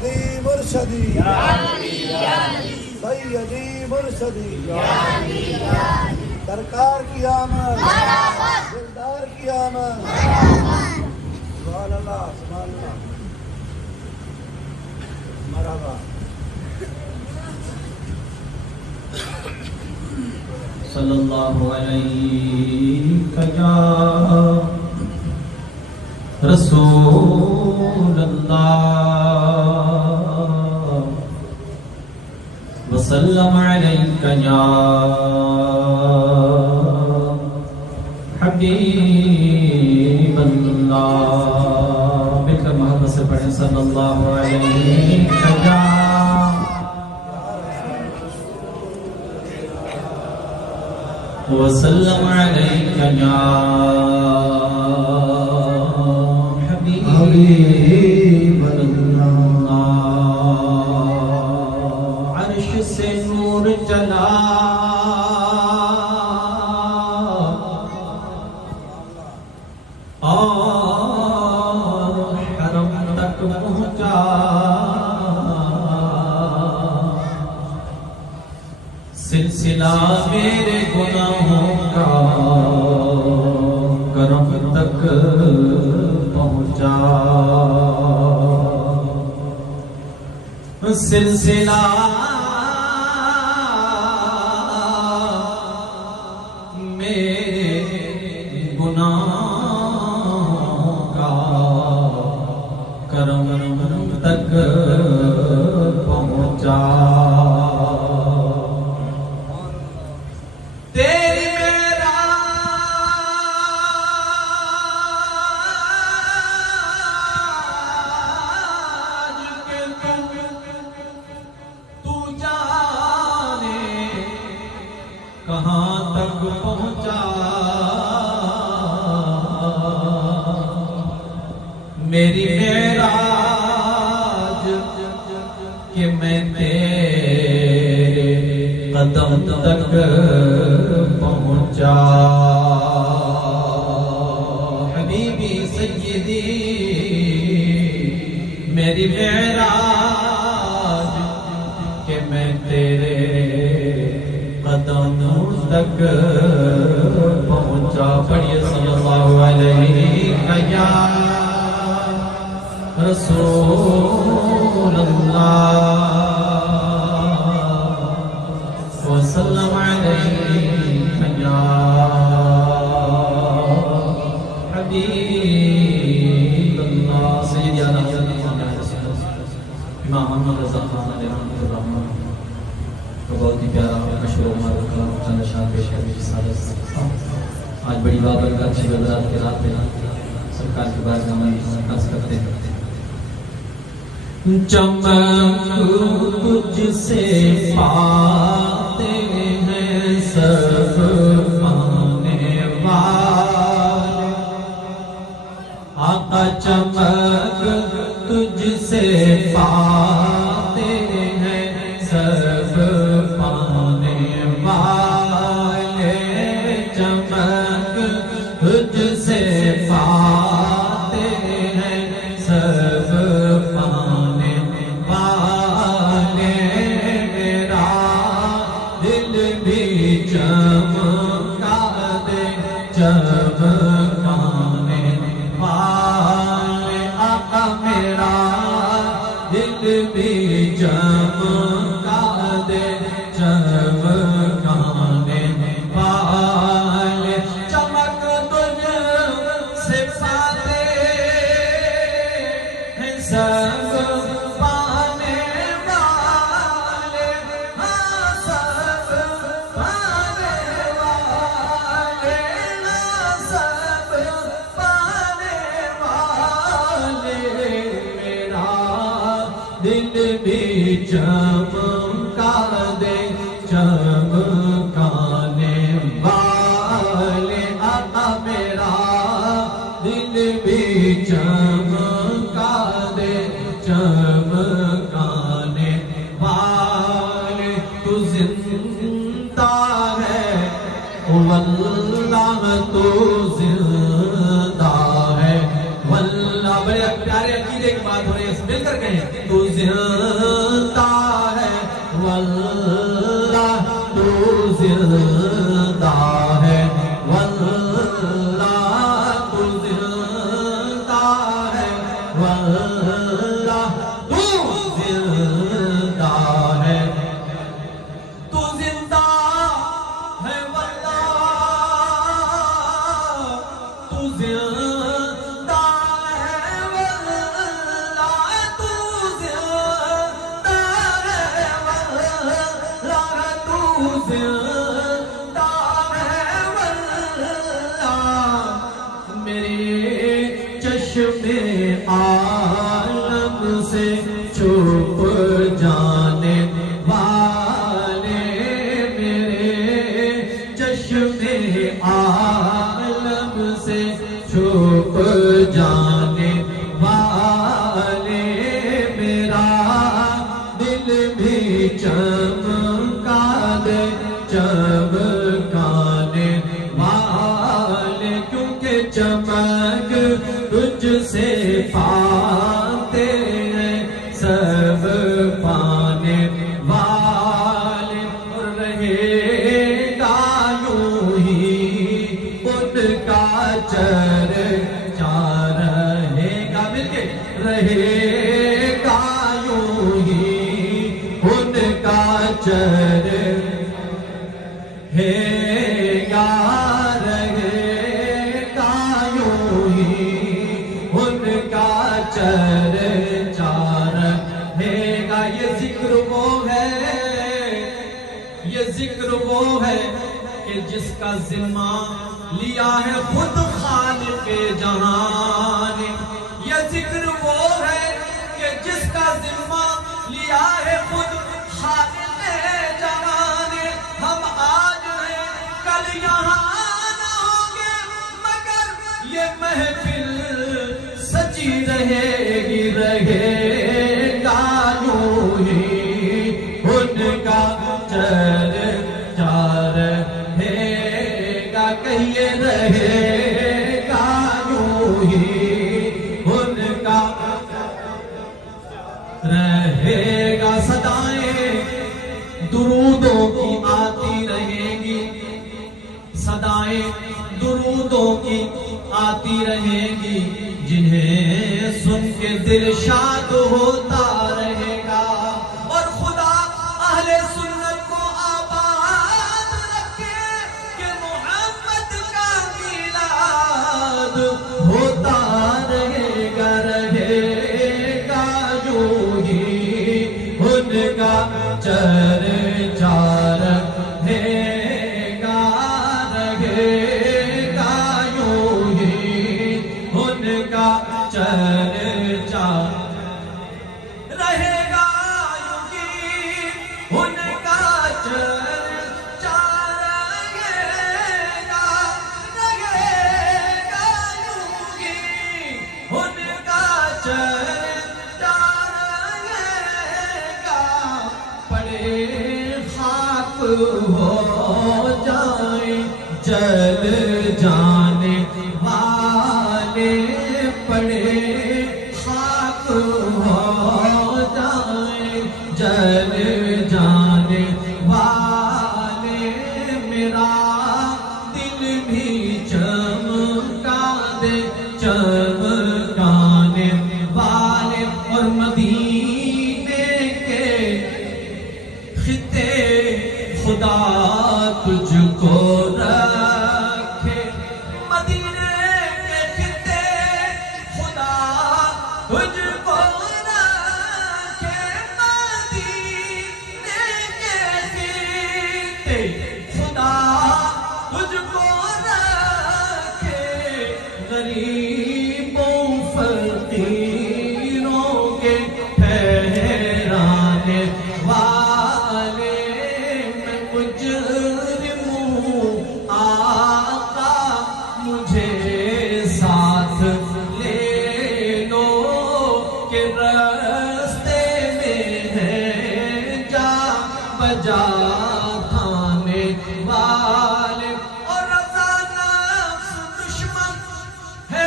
سیدی مرشدی سیدی مرشدی سرکار کی آمد، دلدار کی آمد، سبحان اللہ سبحان اللہ، مرحبا۔ صلی اللہ علیہ یا رسول اللہ وسلم علیک یا حبیب اللہ۔ مل کر محبت سے پڑھیں صلی اللہ علیہ یا وسلم علیک یا حبیب اللہ۔ عرش سے نور چلا اور حرم تک پہنچا، سلسلہ میرے گناہوں کا کرم تک پہنچا، سلسلہ میرے گناہوں کا کرم تک پہنچا۔ کہاں تک پہنچا میری معراج کہ میں تیرے قدم تک پہنچا۔ حبیبی سیدی میری معراج کہ میں تیرے قدم تک پہنچا۔ پڑھیے صلی اللہ علیہ یا رسول اللہ وسلم علیہ یا حبیب اللہ۔ سیدی امام محمد رضا خان علیہ الرحمہ تو بہت ہی پیارا مشہور ہمارا کلام چند اشعار پیش کرنے کی سعادت۔ آج بڑی بابرکت اچھی بدرات کے رات میں سرکار کے بعد ہمیں عرض کرتے ہیں۔ چمک تجھ سے پاتے ہیں سب پانے والے، آقا چمک تجھ سے پاتے ہیں سب پانے والے، چمک تجھ سے پاتے ہیں سب پانے والے، میرا دل بھی چمکا دے چمکانے والے، آقا میرا دل بھی چمکا دے چمکانے والے، چمک تجھ سے پاتے ہیں سب پانے والے، ہاں سب پانے والے، ہاں سب پانے والے، میرا دل بھی چمکا دے چمکانے والے، آقا میرا دل بھی چمکا دے چمکانے والے، تو زندہ ہے واللہ تو زندہ ہے واللہ۔ بڑے پیارے عقیدے کی بات ہو رہی ہے، مل کر کہیں تو زندہ زندہ ہے واللہ تو زندہ ہے واللہ تو زندہ ہے تو زندہ ہے واللہ تو زندہ ہے واللہ تو زندہ ہے واللہ تو زندہ ہے واللہ میرے چشم عالم سے چھپ جانے والے میرے چشم عالم سے چھپ جانے والے میرا دل بھی چمکا دے چمکانے والے کیونکہ چمک تجھ سے پاتے ہیں سب پانے والے اور رہے گا یوں ہی ان کا چرچا رہے گا مل کے رہے گا یوں ہی ان کا چرچا گا رہے گا یوں ہی ان کا چرچا رہے گا یہ ذکر وہ ہے کہ جس کا ذمہ لیا ہے خود خالق جہان یہ ذکر وہ ہے کہ جس کا ذمہ لیا ہے خود خالق جہان ہم آج ہیں کل یہاں نہ ہوں گے مگر یہ محفل سچی رہے گی رہے گا یوں ہی ان کا چرچا رہے گا کہیے رہے گا یوں ہی ان کا رہے گا صدائیں درودوں کی آتی رہیں گی صدائیں درودوں کی آتی رہیں گی جنہیں سن کے دل شاد ہوتا رہے گا اور خدا اہل سنت کو آباد رکھے کہ محمد کا میلاد ہوتا رہے گا یوں ہی ان کا چرچا رہے گا یوں ہی ان کا چرچا رہے گا یوں ہی ان کا چرچا رہے گا یوں ہی ان کا چرچا رہے گا پڑے خاک ہو جائیں جل جانے والے پڑے خاک ہو جائیں جل جانے والے میرا دل بھی چمکا دے چمکانے والے اور مدینے کے خطے خدا تجھ کو رکھے مدینے کے خطے خدا تجھ کو رکھے مدینے کے خطے خدا تجھ کو رکھے غریبوں فقیروں کے ٹھہرانے والے میں مجرم ہوں آقا مجھے ساتھ لے لو کہ راستے میں ہے جا بجا کھانے والے اور رضا نفس دشمن ہے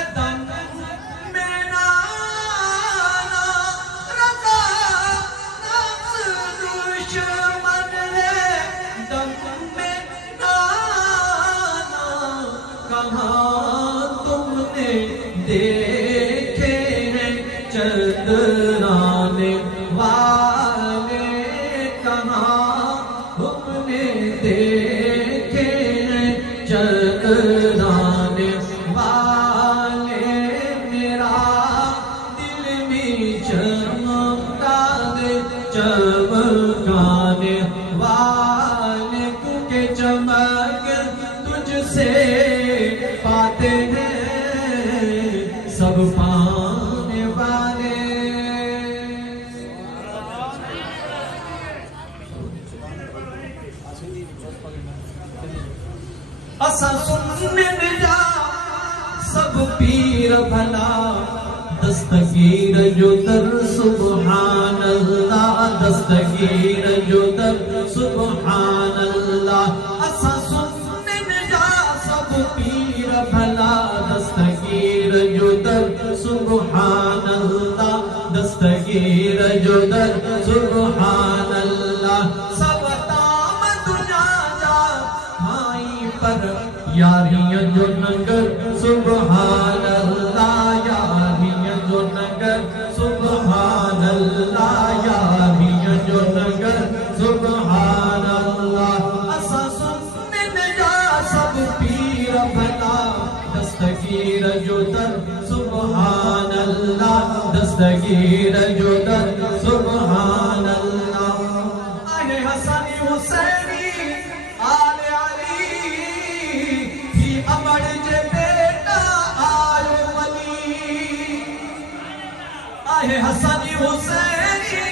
دیکھے ہیں چکرانے والے، میرا دل میں چمکا دے چمکانے والے، کیونکہ چمک تجھ سے پاتے ہیں سب پانے والے۔ اسا سننے جا سب پیر بھلا، دستگیر جو در سبحان اللہ، دستگیر جو در سبحان اللہ۔ اسا سننے جا سب پیر بھلا، دستگیر جو در سبحان اللہ، دستگیر جو در سبحان اللہ۔ سب تام دنیا جا مائی پر یاریاں جو نگر سبحان اللہ، یاریاں جو نگر سبحان اللہ، یاریاں جو نگر سبحان اللہ۔ اسا سننے جا سب پیر بھلا، دستگیر جو در سبحان اللہ، دستگیر جو در سبحان اللہ۔ آئے حسنی حسینی آل علی، تھی امڑ جے بیٹا آئے ولی۔ آئے حسنی حسینی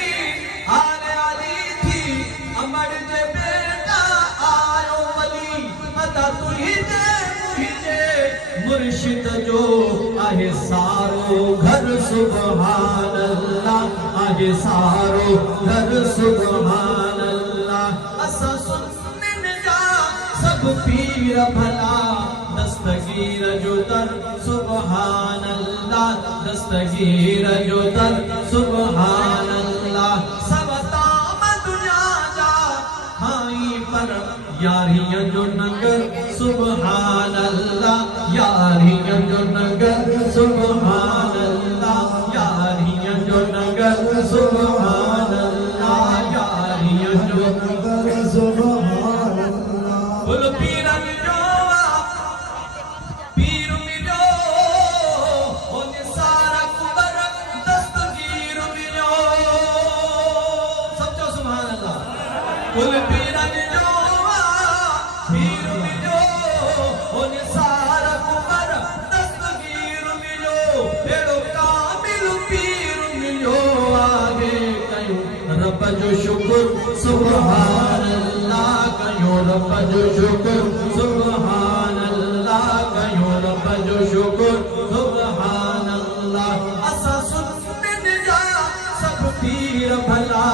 آل علی، تھی امڑ جے بیٹا آئے ولی۔ پتہ تُجھے مجھے مرشد جو آئے سارو گھر سبحان اللہ، آئے سارو گھر سبحان اللہ۔ اسا سننے جا سب پیر بھلا، دستگیر جو در سبحان اللہ، دستگیر جو در سبحان اللہ۔ سب تام دنیا جا مائی پر یاریاں جو نگر سبحان اللہ، یاریاں جو نگر سبحان اللہ، یاریاں جو نگر سبحان اللہ، یاریاں جو نگر سبحان اللہ۔ بولو پیرن جو پیر ملو، ہونے سارا کبر دستگیر ملو۔ سمجھو سبحان اللہ۔ بولو پیرن جو پیر ملو، ہونے سارا کبر دستگیر ملو۔ ایڑو کامل پیر ملو، آگے کہیں رب جو شکر سبحان اللہ، کہیں رب جو شکر سبحان اللہ، کہیں رب جو شکر سبحان اللہ۔ اسا سننے جا سب پیر بھلا،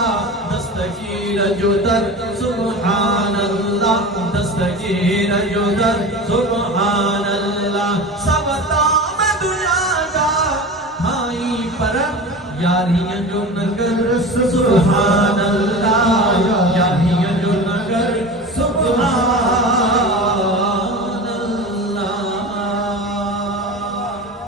دستگیر جو در سبحان اللہ، دستگیر جو در سبحان اللہ۔ سب تام دنیا جا مائی پر یاریاں جو نگر سبحان اللہ،